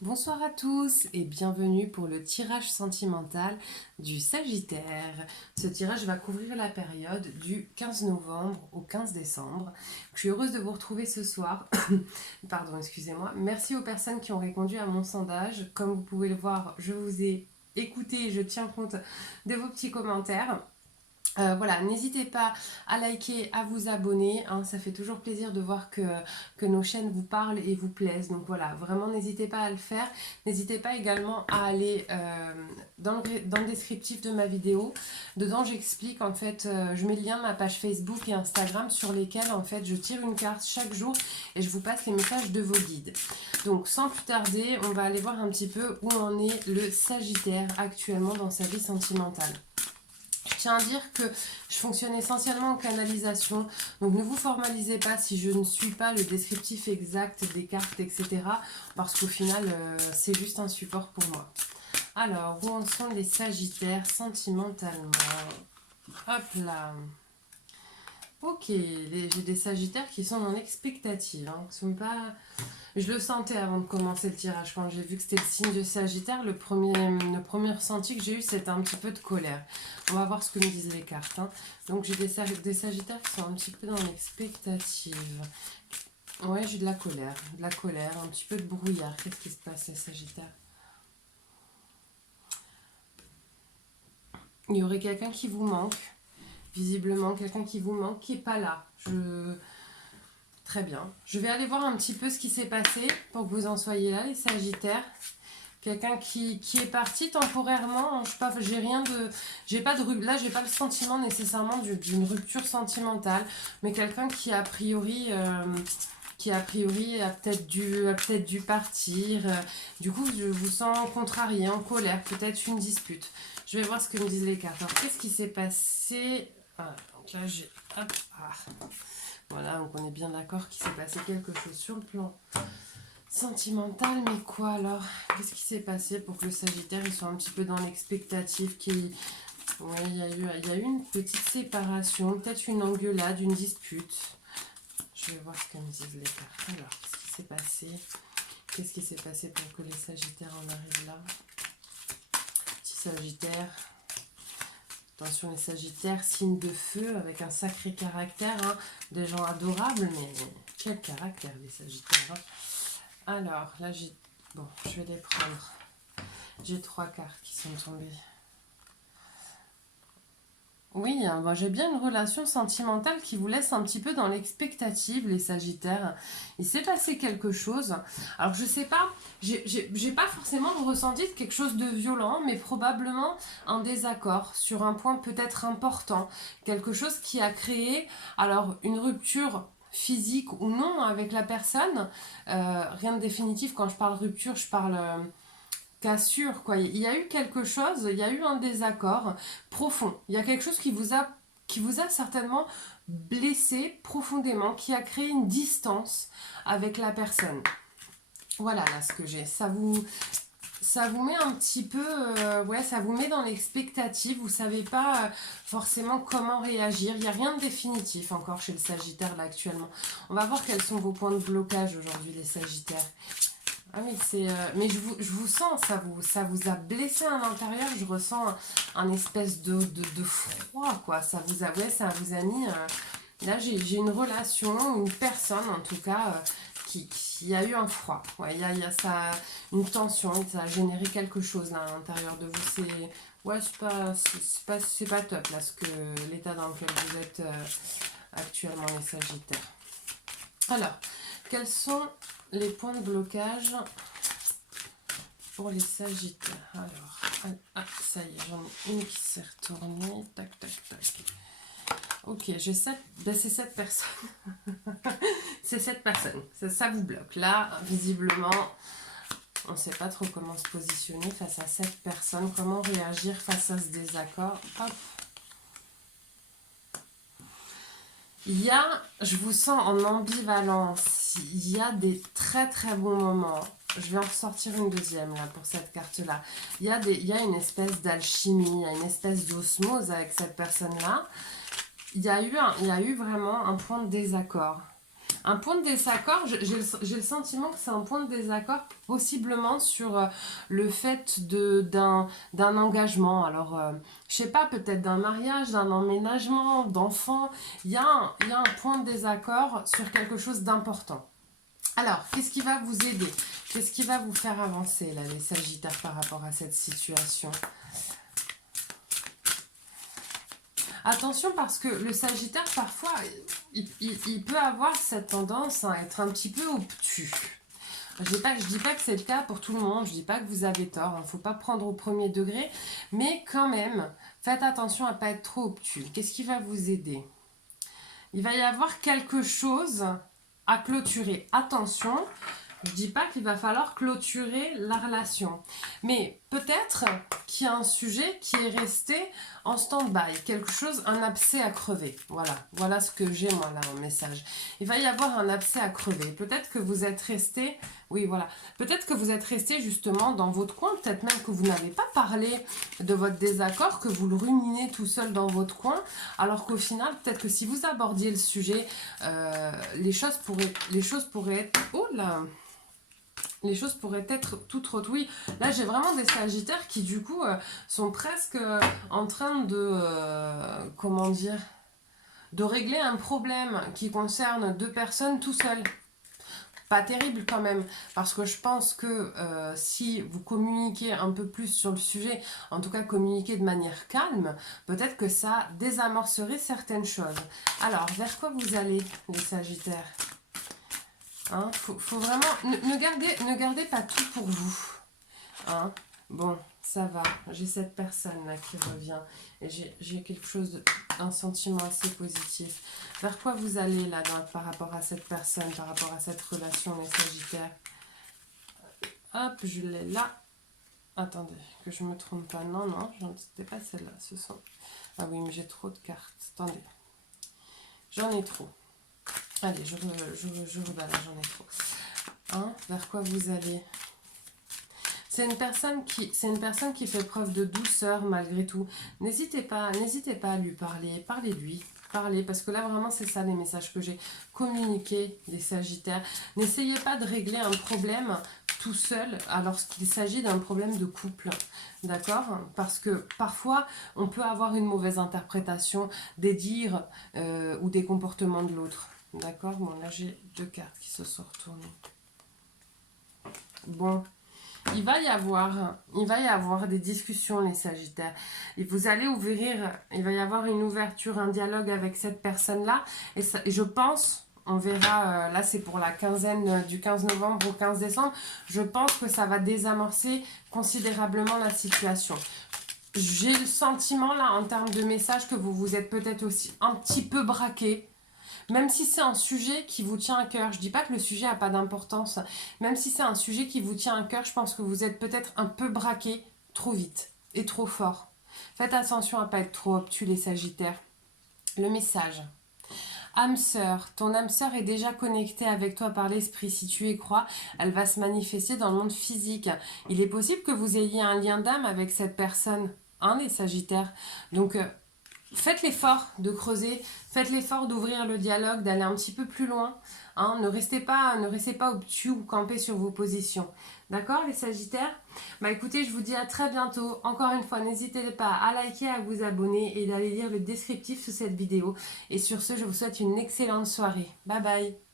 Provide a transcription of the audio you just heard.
Bonsoir à tous et bienvenue pour le tirage sentimental du Sagittaire. Ce tirage va couvrir la période du 15 novembre au 15 décembre. Je suis heureuse de vous retrouver ce soir. Pardon, excusez-moi. Merci aux personnes qui ont répondu à mon sondage. Comme vous pouvez le voir, je vous ai écouté et je tiens compte de vos petits commentaires. Voilà, n'hésitez pas à liker, à vous abonner, hein, ça fait toujours plaisir de voir que nos chaînes vous parlent et vous plaisent. Donc voilà, vraiment n'hésitez pas à le faire. N'hésitez pas également à aller dans le descriptif de ma vidéo. Dedans j'explique en fait, je mets le lien de ma page Facebook et Instagram sur lesquels en fait je tire une carte chaque jour et je vous passe les messages de vos guides. Donc sans plus tarder, on va aller voir un petit peu où en est le Sagittaire actuellement dans sa vie sentimentale. Je tiens à dire que je fonctionne essentiellement en canalisation, donc ne vous formalisez pas si je ne suis pas le descriptif exact des cartes, etc. Parce qu'au final, c'est juste un support pour moi. Alors, où en sont les Sagittaires sentimentalement? Hop là. Ok, j'ai des Sagittaires qui sont en expectative, hein, qui sont pas... Je le sentais avant de commencer le tirage. Quand j'ai vu que c'était le signe de Sagittaire, le premier ressenti que j'ai eu, c'était un petit peu de colère. On va voir ce que me disent les cartes, hein. Donc j'ai des Sagittaires qui sont un petit peu dans l'expectative. Ouais, j'ai de la colère, un petit peu de brouillard. Qu'est-ce qui se passe, les Sagittaires? Il y aurait quelqu'un qui vous manque, visiblement, quelqu'un qui vous manque, qui n'est pas là. Très bien. Je vais aller voir un petit peu ce qui s'est passé pour que vous en soyez là, les Sagittaires. Quelqu'un qui est parti temporairement, je sais pas, là j'ai pas le sentiment nécessairement d'une rupture sentimentale, mais quelqu'un qui a priori a peut-être dû partir. Du coup, je vous sens contrarié, en colère, peut-être une dispute. Je vais voir ce que me disent les cartes. Alors, qu'est-ce qui s'est passé? Donc là, hop, voilà, donc on est bien d'accord qu'il s'est passé quelque chose sur le plan sentimental, mais quoi alors? Qu'est-ce qui s'est passé pour que le Sagittaire il soit un petit peu dans l'expectative Ouais, il y a eu une petite séparation, peut-être une engueulade, une dispute. Je vais voir ce que me disent les cartes. Alors, qu'est-ce qui s'est passé? Qu'est-ce qui s'est passé pour que les Sagittaires en arrivent là? Petit Sagittaire. Attention les Sagittaires, signe de feu avec un sacré caractère, hein. Des gens adorables, mais quel caractère les Sagittaires, hein. Alors là bon, je vais les prendre. J'ai 3 cartes qui sont tombées. Oui, hein, moi j'ai bien une relation sentimentale qui vous laisse un petit peu dans l'expectative, les Sagittaires. Il s'est passé quelque chose. Alors je sais pas, j'ai pas forcément le ressenti de quelque chose de violent, mais probablement un désaccord sur un point peut-être important. Quelque chose qui a créé, alors une rupture physique ou non avec la personne. Rien de définitif, quand je parle rupture, je parle... cassure, quoi. Il y a eu quelque chose, il y a eu un désaccord profond. Il y a quelque chose qui vous a certainement blessé profondément, qui a créé une distance avec la personne. Voilà là ce que j'ai. Ça vous met un petit peu, ouais, ça vous met dans l'expectative. Vous savez pas forcément comment réagir. Il n'y a rien de définitif encore chez le Sagittaire là actuellement. On va voir quels sont vos points de blocage aujourd'hui, les Sagittaires. Ah oui, mais je vous sens, ça vous a blessé à l'intérieur, je ressens un espèce de froid, quoi. Ça vous a mis... là, j'ai une relation, une personne, en tout cas, qui a eu un froid. Ouais, il y a ça, une tension, ça a généré quelque chose, là, à l'intérieur de vous. Ouais, c'est pas top, là, l'état dans lequel vous êtes actuellement, les Sagittaires. Alors, quels sont les points de blocage pour les Sagittaires? Alors, ça y est, j'en ai une qui s'est retournée. Tac, tac, tac. Ok, j'ai 7. Ben, c'est 7 personnes. C'est 7 personnes. Ça vous bloque. Là, visiblement, on ne sait pas trop comment se positionner face à 7 personnes. Comment réagir face à ce désaccord. Hop. Je vous sens en ambivalence, il y a des très très bons moments. Je vais en ressortir une deuxième là pour cette carte-là. Il y a une espèce d'alchimie, il y a une espèce d'osmose avec cette personne-là. Il y a eu vraiment un point de désaccord. Un point de désaccord, j'ai le sentiment que c'est un point de désaccord possiblement sur le fait d'un engagement. Alors, je sais pas, peut-être d'un mariage, d'un emménagement, d'enfants. Il y a un point de désaccord sur quelque chose d'important. Alors, qu'est-ce qui va vous aider? Qu'est-ce qui va vous faire avancer, là, les Sagittaires, par rapport à cette situation? Attention parce que le Sagittaire, parfois, il peut avoir cette tendance à être un petit peu obtus. Je dis pas que c'est le cas pour tout le monde, je dis pas que vous avez tort, il ne faut pas prendre au premier degré, mais quand même, faites attention à ne pas être trop obtus. Qu'est-ce qui va vous aider? Il va y avoir quelque chose à clôturer. Attention, je ne dis pas qu'il va falloir clôturer la relation, mais peut-être qu'il y a un sujet qui est resté en stand-by, quelque chose, un abcès à crever. Voilà ce que j'ai moi là en message. Il va y avoir un abcès à crever. Peut-être que vous êtes resté, oui voilà, peut-être que vous êtes resté justement dans votre coin, peut-être même que vous n'avez pas parlé de votre désaccord, que vous le ruminez tout seul dans votre coin, alors qu'au final, peut-être que si vous abordiez le sujet, les choses pourraient être... Oh là, les choses pourraient être toutes autres. Oui, là j'ai vraiment des Sagittaires qui du coup sont presque en train de, comment dire, de régler un problème qui concerne deux personnes tout seul. Pas terrible quand même, parce que je pense que si vous communiquez un peu plus sur le sujet, en tout cas communiquer de manière calme, peut-être que ça désamorcerait certaines choses. Alors, vers quoi vous allez, les Sagittaires? Hein, faut vraiment... Ne gardez pas tout pour vous. Hein. Bon, ça va. J'ai cette personne là qui revient. Et j'ai quelque chose, un sentiment assez positif. Vers quoi vous allez là par rapport à cette personne, par rapport à cette relation, les Sagittaires? Hop, je l'ai là. Attendez, que je me trompe pas. Non, c'était pas celle-là. Ce sont... Ah oui, mais j'ai trop de cartes. Attendez. J'en ai trop. Allez, je rebalance, j'en ai trop. Hein, vers quoi vous allez? C'est une personne qui fait preuve de douceur malgré tout. N'hésitez pas à lui parler. Parlez-lui. Parlez, parce que là vraiment c'est ça les messages que j'ai. Communiquez, les Sagittaires. N'essayez pas de régler un problème tout seul alors qu'il s'agit d'un problème de couple. D'accord? Parce que parfois on peut avoir une mauvaise interprétation des dires ou des comportements de l'autre. D'accord? Bon, là j'ai deux cartes qui se sont retournées. Bon, il va y avoir des discussions, les Sagittaires. Et vous allez ouvrir, il va y avoir une ouverture, un dialogue avec cette personne-là. Et je pense, on verra, là c'est pour la quinzaine du 15 novembre au 15 décembre, je pense que ça va désamorcer considérablement la situation. J'ai le sentiment, là, en termes de message, que vous vous êtes peut-être aussi un petit peu braqué. Même si c'est un sujet qui vous tient à cœur, je dis pas que le sujet n'a pas d'importance, même si c'est un sujet qui vous tient à cœur, je pense que vous êtes peut-être un peu braqué trop vite et trop fort. Faites attention à ne pas être trop obtus, les Sagittaires. Le message. Âme sœur, ton âme sœur est déjà connectée avec toi par l'esprit. Si tu y crois, elle va se manifester dans le monde physique. Il est possible que vous ayez un lien d'âme avec cette personne, hein, les Sagittaires. Donc, faites l'effort de creuser, faites l'effort d'ouvrir le dialogue, d'aller un petit peu plus loin. Hein, ne restez pas obtus ou campés sur vos positions. D'accord, les Sagittaires? Bah écoutez, je vous dis à très bientôt. Encore une fois, n'hésitez pas à liker, à vous abonner et d'aller lire le descriptif sous cette vidéo. Et sur ce, je vous souhaite une excellente soirée. Bye bye.